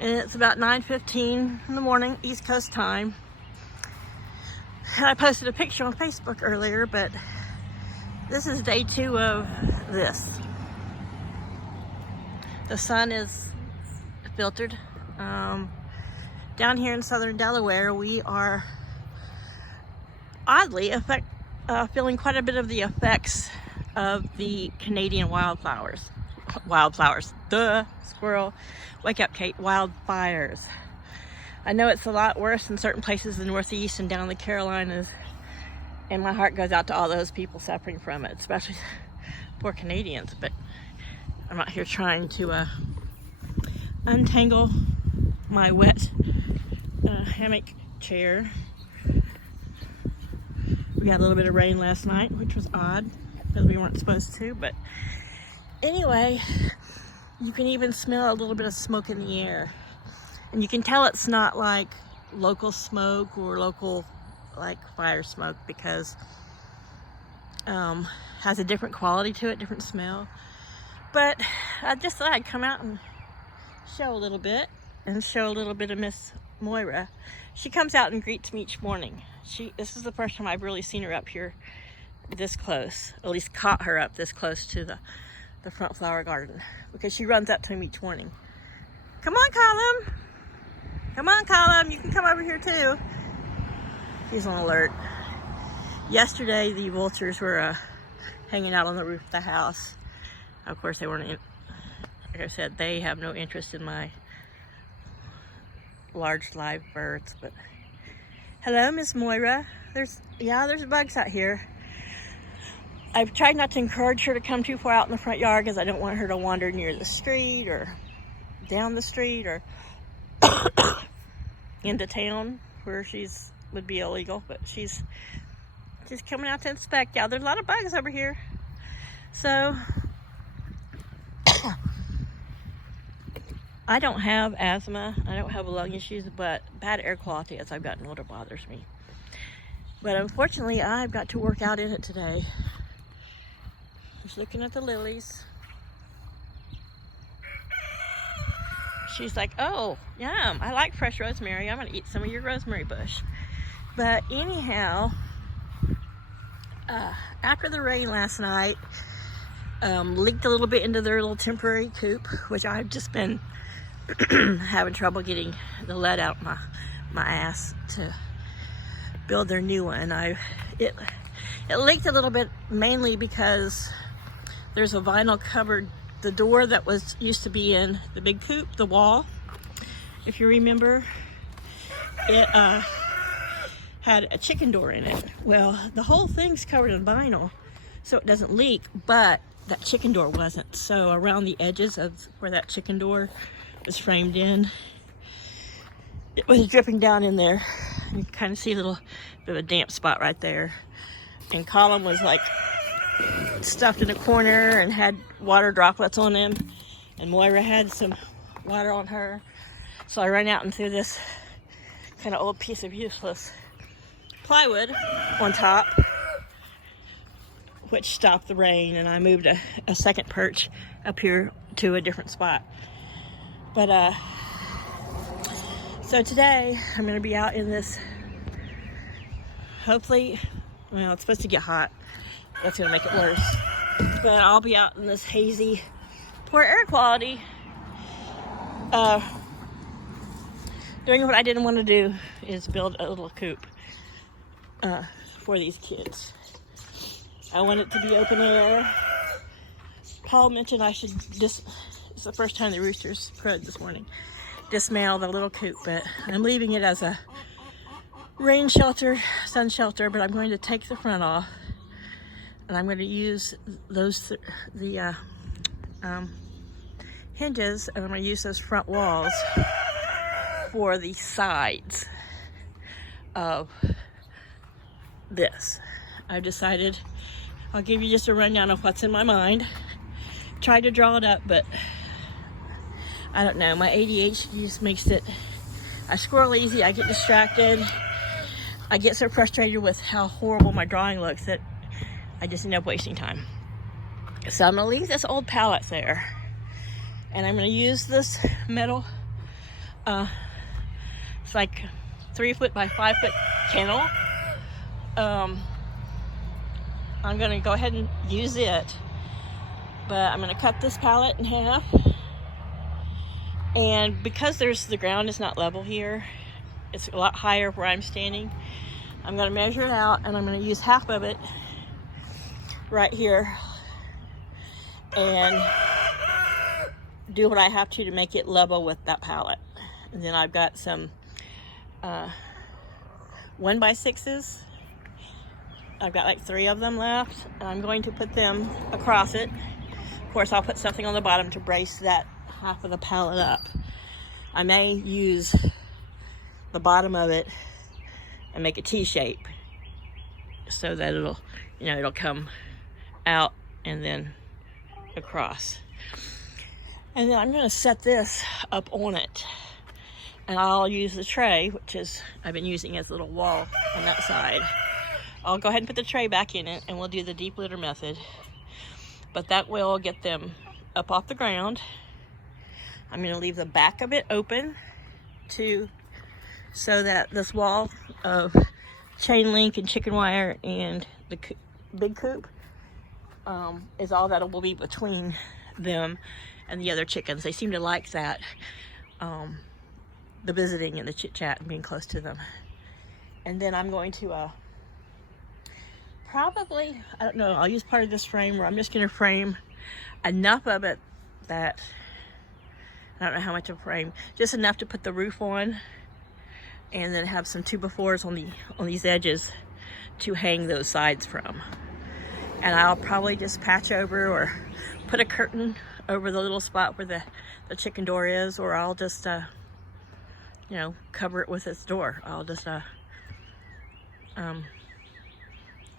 and it's about 9:15 in the morning, East Coast time. And I posted a picture on Facebook earlier, but this is day 2 of this. The sun is filtered. Down here in southern Delaware, we are oddly feeling quite a bit of the effects of the Canadian wildflowers. Duh, squirrel. Wake up, Kate. Wildfires. I know it's a lot worse in certain places in the Northeast and down in the Carolinas, and my heart goes out to all those people suffering from it, especially poor Canadians. But I'm out here trying to untangle my wet hammock chair. We got a little bit of rain last night, which was odd because we weren't supposed to, but anyway, you can even smell a little bit of smoke in the air, and you can tell it's not like local smoke or local like fire smoke, because has a different quality to it, different smell. But I just thought I'd come out and show a little bit of Miss Moira. She comes out and greets me each morning. This is the first time I've really seen her up here this close, at least caught her up this close to the front flower garden, because she runs up to him each morning. Come on, Colum. Come on, Colum. You can come over here too. He's on alert. Yesterday, the vultures were hanging out on the roof of the house. Of course, they weren't, like I said, they have no interest in my large live birds. But hello, Miss Moira. There's bugs out here. I've tried not to encourage her to come too far out in the front yard, because I don't want her to wander near the street or down the street or into town where would be illegal. But she's just coming out to inspect. Yeah, there's a lot of bugs over here. So I don't have asthma, I don't have lung issues, but bad air quality as I've gotten older bothers me. But unfortunately, I've got to work out in it today. Just looking at the lilies. She's like, oh, yum, I like fresh rosemary. I'm gonna eat some of your rosemary bush. But anyhow, after the rain last night, leaked a little bit into their little temporary coop, which I've just been having trouble getting the lead out my ass to build their new one. It leaked a little bit, mainly because there's a vinyl covered the door that used to be in the big coop, the wall. If you remember, it had a chicken door in it. Well, the whole thing's covered in vinyl, so it doesn't leak, but that chicken door wasn't. So around the edges of where that chicken door was framed in, it was dripping down in there. You can kind of see a little bit of a damp spot right there. And Colin was like stuffed in a corner and had water droplets on him, and Moira had some water on her. So I ran out and threw this kind of old piece of useless plywood on top, which stopped the rain, and I moved a second perch up here to a different spot. But so today I'm going to be out in this, hopefully, well, it's supposed to get hot. That's going to make it worse. But I'll be out in this hazy, poor air quality, doing what I didn't want to do, is build a little coop for these kids. I want it to be open air. Paul mentioned I should it's the first time the roosters crowed this morning, dismantle the little coop, but I'm leaving it as a rain shelter, sun shelter, but I'm going to take the front off, and I'm going to use those, the hinges, and I'm going to use those front walls for the sides of this. I've decided I'll give you just a rundown of what's in my mind. Tried to draw it up, but I don't know. My ADHD just makes it, I squirrel easy, I get distracted. I get so frustrated with how horrible my drawing looks that I just end up wasting time. So I'm gonna leave this old pallet there, and I'm gonna use this metal it's like 3 foot by 5 foot kennel. I'm gonna go ahead and use it, but I'm gonna cut this pallet in half. And because the ground is not level here, it's a lot higher where I'm standing. I'm gonna measure it out, and I'm gonna use half of it right here and do what I have to make it level with that pallet. And then I've got some 1x6s. I've got like 3 of them left, and I'm going to put them across it. Of course, I'll put something on the bottom to brace that half of the pallet up. I may use the bottom of it and make a T shape so that it'll come out and then across. And then I'm going to set this up on it, and I'll use the tray, which is I've been using as a little wall on that side. I'll go ahead and put the tray back in it, and we'll do the deep litter method, but that will get them up off the ground. I'm going to leave the back of it open so that this wall of chain link and chicken wire and the big coop is all that will be between them and the other chickens. They seem to like that, the visiting and the chit chat and being close to them. And then I'm going to probably, I don't know, I'll use part of this frame, where I'm just going to frame enough of it that, I don't know how much of a frame, just enough to put the roof on, and then have some 2x4s on these edges to hang those sides from. And I'll probably just patch over or put a curtain over the little spot where the chicken door is, or I'll just cover it with its door. I'll just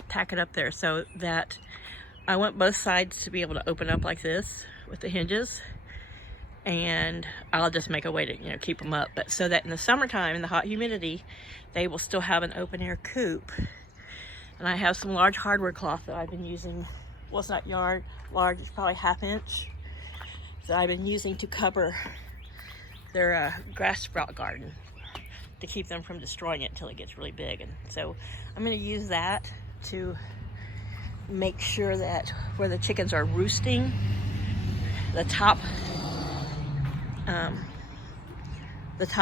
tack it up there so that I want both sides to be able to open up like this with the hinges, and I'll just make a way to keep them up, but so that in the summertime, in the hot humidity, they will still have an open air coop. And I have some large hardware cloth that I've been using. Well, it's not large, it's probably 1/2 inch, that I've been using to cover their grass sprout garden to keep them from destroying it until it gets really big. And so I'm going to use that to make sure that where the chickens are roosting, the top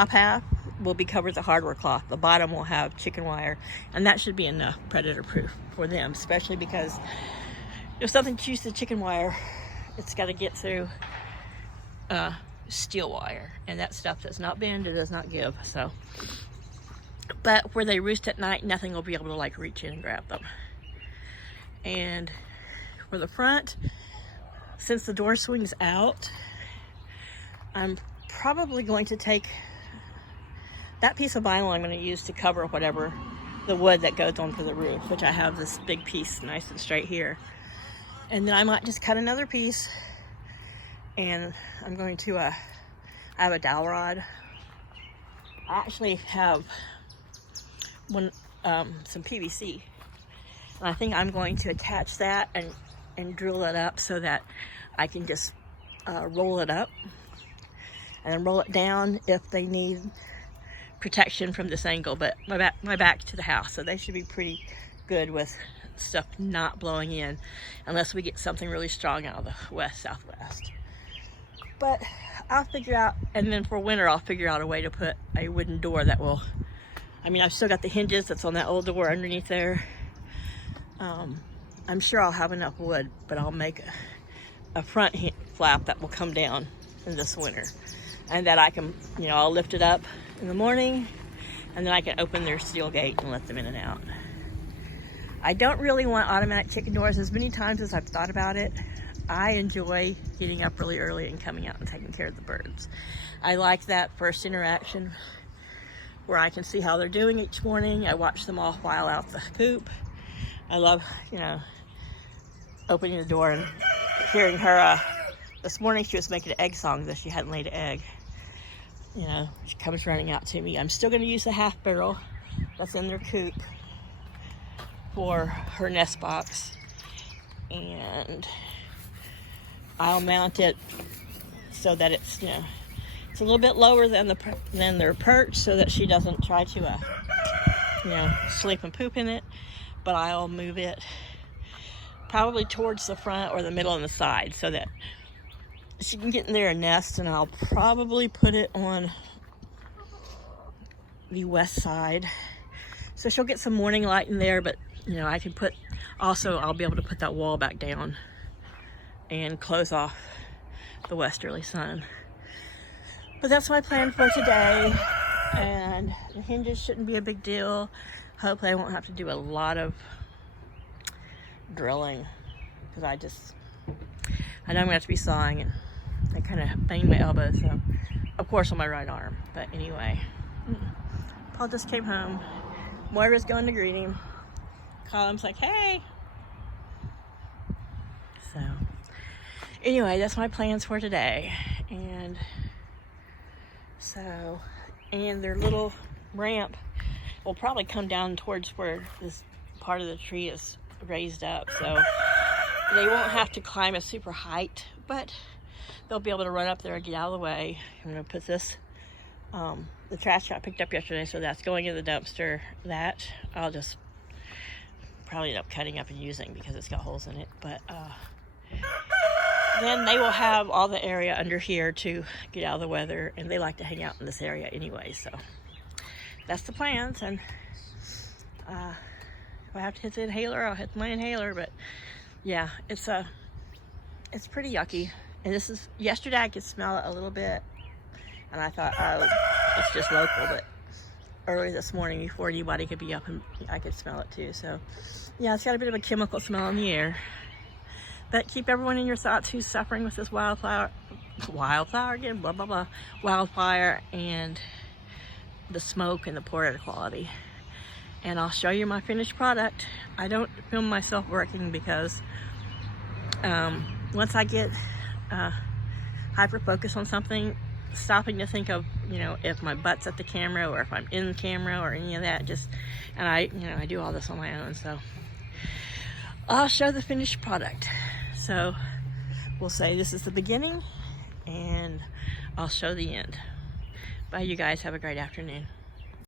half will be covered with a hardware cloth. The bottom will have chicken wire, and that should be enough predator proof for them, especially because if something chews the chicken wire, it's got to get through steel wire, and that stuff does not bend, it does not give. So, but where they roost at night, nothing will be able to reach in and grab them. And for the front, since the door swings out, I'm probably going to take that piece of vinyl I'm going to use to cover whatever the wood that goes onto the roof, which I have this big piece nice and straight here. And then I might just cut another piece, and I'm going to I have a dowel rod. I actually have some PVC, and I think I'm going to attach that and drill it up so that I can just roll it up and then roll it down if they need protection from this angle. But my back to the house, so they should be pretty good with stuff not blowing in, unless we get something really strong out of the southwest. But I'll figure out, and then for winter I'll figure out a way to put a wooden door that will, I've still got the hinges that's on that old door underneath there. I'm sure I'll have enough wood, but I'll make a front flap that will come down in this winter, and that I can, I'll lift it up in the morning, and then I can open their steel gate and let them in and out. I don't really want automatic chicken doors. As many times as I've thought about it, I enjoy getting up really early and coming out and taking care of the birds. I like that first interaction where I can see how they're doing each morning. I watch them all file out the coop. I love, opening the door and hearing her. This morning she was making an egg song that she hadn't laid an egg. She comes running out to me. I'm still going to use the half barrel that's in their coop for her nest box, and I'll mount it so that it's It's a little bit lower than their perch, so that she doesn't try to, sleep and poop in it. But I'll move it probably towards the front or the middle and the side, so that she can get in there and nest. And I'll probably put it on the west side, so she'll get some morning light in there. But I can I'll be able to put that wall back down and close off the westerly sun. But that's my plan for today, and the hinges shouldn't be a big deal. Hopefully I won't have to do a lot of drilling, because I know I'm gonna have to be sawing, and I kind of banged my elbow, so of course on my right arm. But anyway, Paul just came home. Moira's going to greet him. Colum's like, hey. So anyway, that's my plans for today. And their little ramp will probably come down towards where this part of the tree is raised up, so they won't have to climb a super height, but they'll be able to run up there and get out of the way. I'm going to put this, the trash got picked up yesterday, so that's going in the dumpster. That I'll just probably end up cutting up and using because it's got holes in it. But then they will have all the area under here to get out of the weather, and they like to hang out in this area anyway, so that's the plans. And if I have to hit the inhaler, I'll hit my inhaler. But yeah, it's pretty yucky. And yesterday I could smell it a little bit, and I thought, oh, it's just local. But early this morning, before anybody could be up, and I could smell it too. So yeah, it's got a bit of a chemical smell in the air. But keep everyone in your thoughts who's suffering with this wildfire again, blah, blah, blah, wildfire, and the smoke and the poor air quality. And I'll show you my finished product. I don't film myself working because once I get hyper focused on something, stopping to think of, if my butt's at the camera or if I'm in camera or any of that, and I do all this on my own. So I'll show the finished product. So we'll say this is the beginning, and I'll show the end. Bye, you guys. Have a great afternoon.